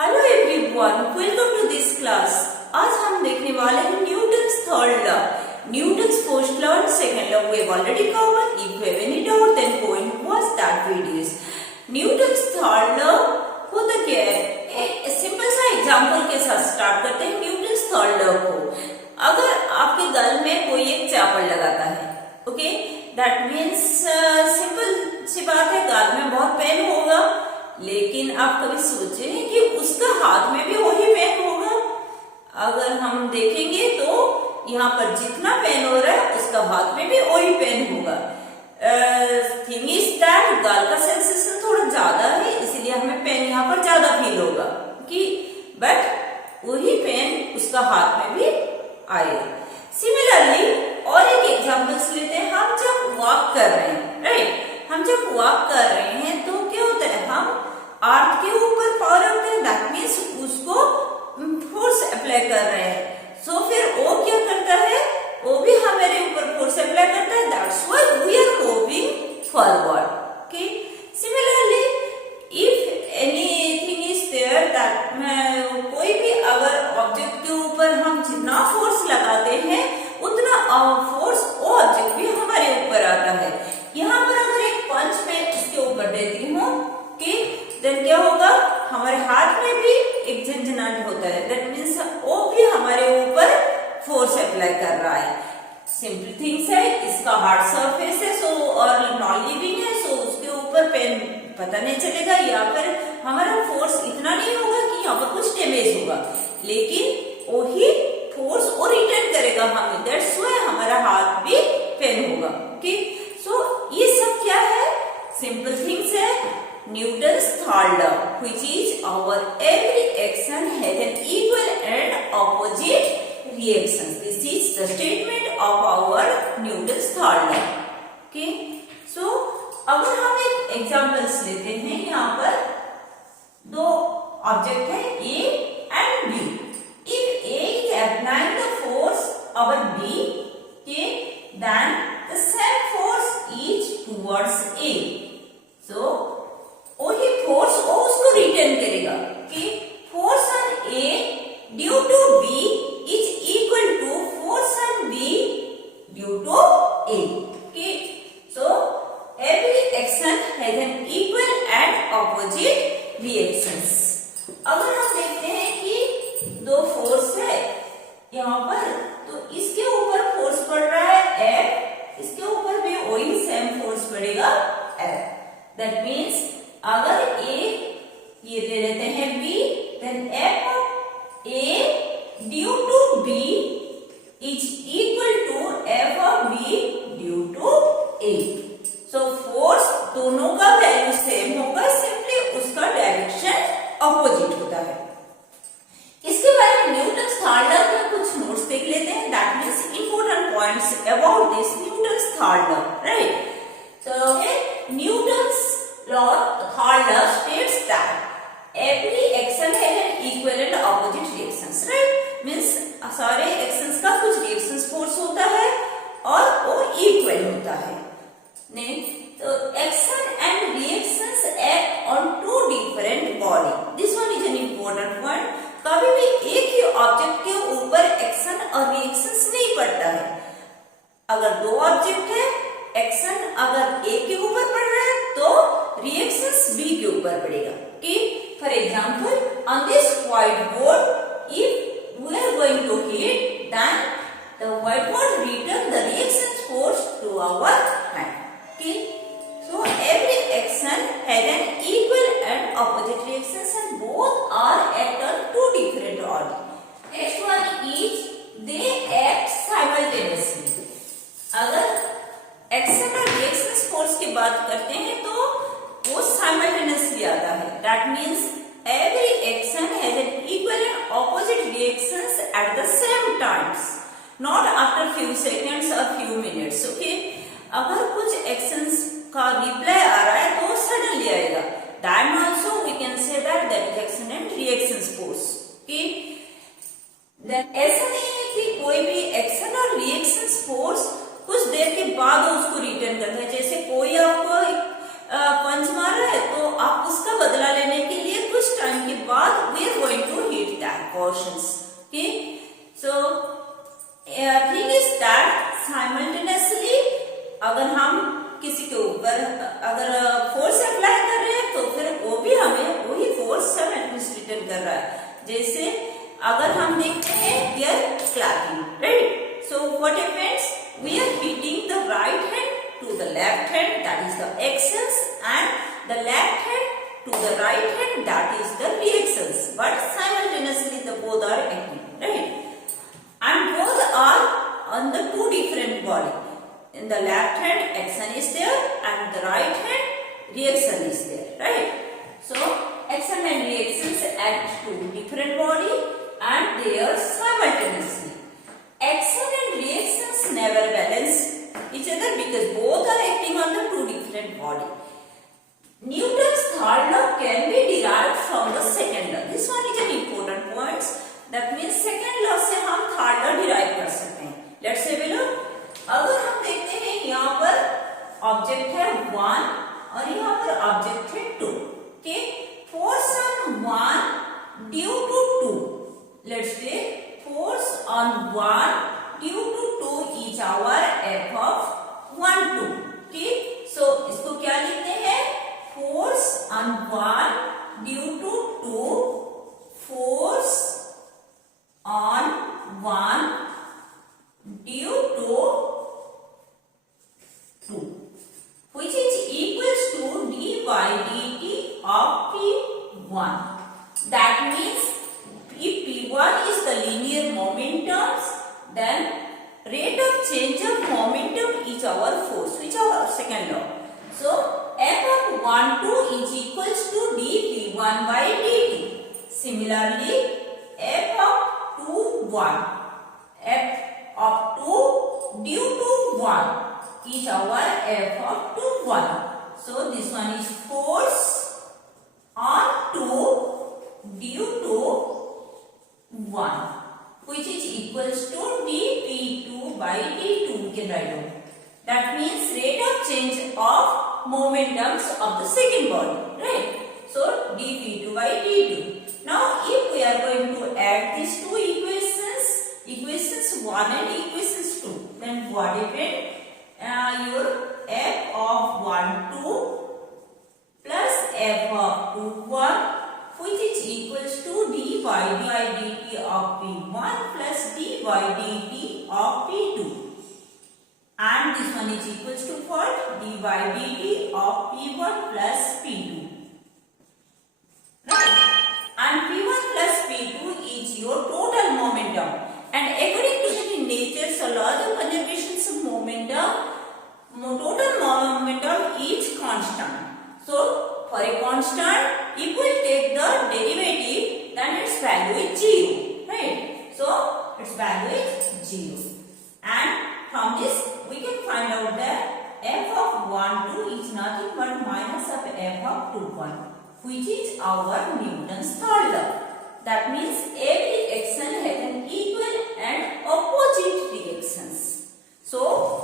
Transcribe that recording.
Hello everyone, welcome to this class. आज हम देखने वाले हैं Newton's third law, Newton's first law and second law we have already covered. If you have any doubt then go and watch that videos. Newton's third law होता क्या है, एक सिंपल सा एग्जांपल के साथ स्टार्ट करते हैं न्यूटन्स थर्ड लॉ को। अगर आपके गल में कोई एक चापड़ लगाता है, ओके, दैट मीन्स सिंपल सी बात है, गाल में बहुत पेन होगा, लेकिन आप कभी सोचे हैं कि उसका हाथ में भी वही पेन होगा? अगर हम देखेंगे तो यहाँ पर जितना पेन हो रहा है उसका हाथ में भी वही पेन होगा। थिंग इज दैट गाल का सेंसेशन थोड़ा ज्यादा है, इसीलिए हमें पेन यहाँ पर ज्यादा फील होगा कि बट वही पेन उसका हाथ में भी आएगा। सिमिलरली और एक एग्जाम्पल्स लेते हैं। हम जब वॉक कर रहे हैं, राइट, हम जब वॉक कर रहे हैं तो क्या होता है, हम अर्थ के ऊपर पावर रखते हैं, दैट मीन्स उसको फोर्स अप्लाई कर रहे हैं। सो फिर वो क्या करता है, वो भी हमारे ऊपर फोर्स अप्लाई करता है, that's why we are moving forward. Okay, similarly if anything is there that कोई भी अगर ऑब्जेक्ट के ऊपर हम जितना फोर्स लगाते हैं उतना फोर्स वो ऑब्जेक्ट भी हमारे ऊपर आता है। यहाँ पर अगर एक पंच मैं इसके ऊपर देती हूँ कि देन क्या होगा, हमारे हाथ में भी एक झंझनाहट होता है, दैट मीन्स वो भी हमारे ऊपर फोर्स अप्लाई कर रहा है। सिंपल थिंग्स है, इसका हार्ड सरफेस है सो और नॉन लिविंग है, सो उसके ऊपर पेन पता नहीं चलेगा, या फिर हमारा फोर्स इतना नहीं होगा कि यहाँ पर कुछ डैमेज होगा, लेकिन वही फोर्स वो रिटर्न करेगा हमें, दैट्स व्हाई हमारा हाथ भी पेन होगा। ओके, सो ये सब क्या है, सिंपल थिंग्स है। Newton's third law, which is our every action has an equal and opposite reactions. This is the statement of our Newton's third law. Okay, so अगर हम एक एग्जाम्पल्स लेते हैं, यहाँ पर दो ऑब्जेक्ट है A and B. If A is applying the force over B, okay, then the same force is towards A. So वही फोर्स वो उसको रिटर्न करेगा कि force on A due to B is equal to force on B due to A. Okay, so every action has an equal and opposite reactions. अगर हम देखते हैं कि दो फोर्स है यहाँ पर, तो इसके ऊपर फोर्स पड़ रहा है F, इसके ऊपर भी वही सेम फोर्स पड़ेगा F। दैट मीन्स अगर A ये ले लेते हैं B, then F of A due to B is equal to F of B due to A. So force दोनों का वैल्यू सेम होगा, सिंपली उसका डायरेक्शन अपोजिट होता है। इसके बारे में न्यूटन्स थर्ड लॉ के कुछ नोट्स देख लेते हैं, that means important points about this Newton's third law, right. So Newton's law, third law states that every action has an equal and opposite reactions, right? Means सारे actions का कुछ reactions force होता है और वो equal होता है। Next, तो action and reactions act on two different body. This one is an important point. कभी भी एक ही ऑब्जेक्ट के ऊपर एक्शन और रिएक्शंस नहीं पड़ता है। अगर दो ऑब्जेक्ट है, एक्शन अगर ए के ऊपर पड़ रहा है तो रिएक्शंस बी के ऊपर पड़ेगा। कि for example on this white board if we are going to hit then the white board return the reaction force to our hand. कि so every action has an equal and opposite reactions and both are act on two different order. Next one is they act simultaneously. अगर action और reaction force की बात करते हैं तो वो simultaneously आता है, that means every action has an equal and opposite reactions at the same times, not after few seconds और फ्यू मिनट्स। ओके, अगर कुछ एक्शंस का रिप्लाई आ रहा है तो सडनली आएगा, that also we can say that is action and reaction force. Okay, ऐसा नहीं है कि कोई भी एक्शन और रिएक्शन फोर्स कुछ देर के बाद उसको रिटर्न करता है। जैसे कोई आपको पंच मार रहा है तो आप उसका बदला लेने के लिए कुछ टाइम के बाद वी आर साइमल्टेनियसली अगर हम किसी के ऊपर अगर फोर्स अप्लाई कर रहे हैं तो फिर वो भी हमें वही फोर्स साइमल्टेनियसली रिटर्न कर रहा है। जैसे अगर हम देखते हैं here clapping, right? So what happens, we are hitting the right hand to the left hand, that is the actions, and the left hand to the right hand, that is the reactions, but simultaneously the both are acting, right? And both are on the two different body. In the left hand action is there and the right hand reaction is there, right? So action and reactions act to different body and they are simultaneously. Action and reactions never balance each other because both are acting on the two different body. Newton's third law can be derived from the second law. This one is an important point. That means second law से हम third law derive कर सकते हैं. Let's say below. अगर हम देखते हैं यहाँ पर ऑब्जेक्ट है 1 और यहाँ पर ऑब्जेक्ट है 2. Okay? Force on 1 due to 2. Let's say force on 1 due to 2 is our f of 1 2. Okay? So इसको क्या लिखते हैं? Force on 1 due to 2. Force on 1 due to 2, which is equals to d by dt of p1. That means if p1 is the linear momentum, then rate of change of momentum is our force, which is our second law. So f of 1 2 is equals to dp1 by dt. Similarly, f of 2 1, f of 2 due to 1 is our f of 2 1. So this one is force on 2 due to 1, which is equals to dp2 by d2. We can write down. That means rate of change of momentums of the second body, right? So dp2 by d2. Now if we are going to add these two equations, equations 1 and equations 2, then what happens? Your f of 1 2 plus f of 2 1, which is equals to d by dt of p1 plus d by dt of p2, and this one is equals to what? D by dt of p1 plus p2, right? And p1 plus p2 is your total momentum, and according to the nature's laws of conservation of momentum, total momentum is constant. So for a constant, if we take the derivative, then its value is 0, right? So its value is 0, and from this we can find out that f of 1 2 is nothing but minus of f of 2 1, which is our Newton's third law. That means every action has an equal and opposite reactions. So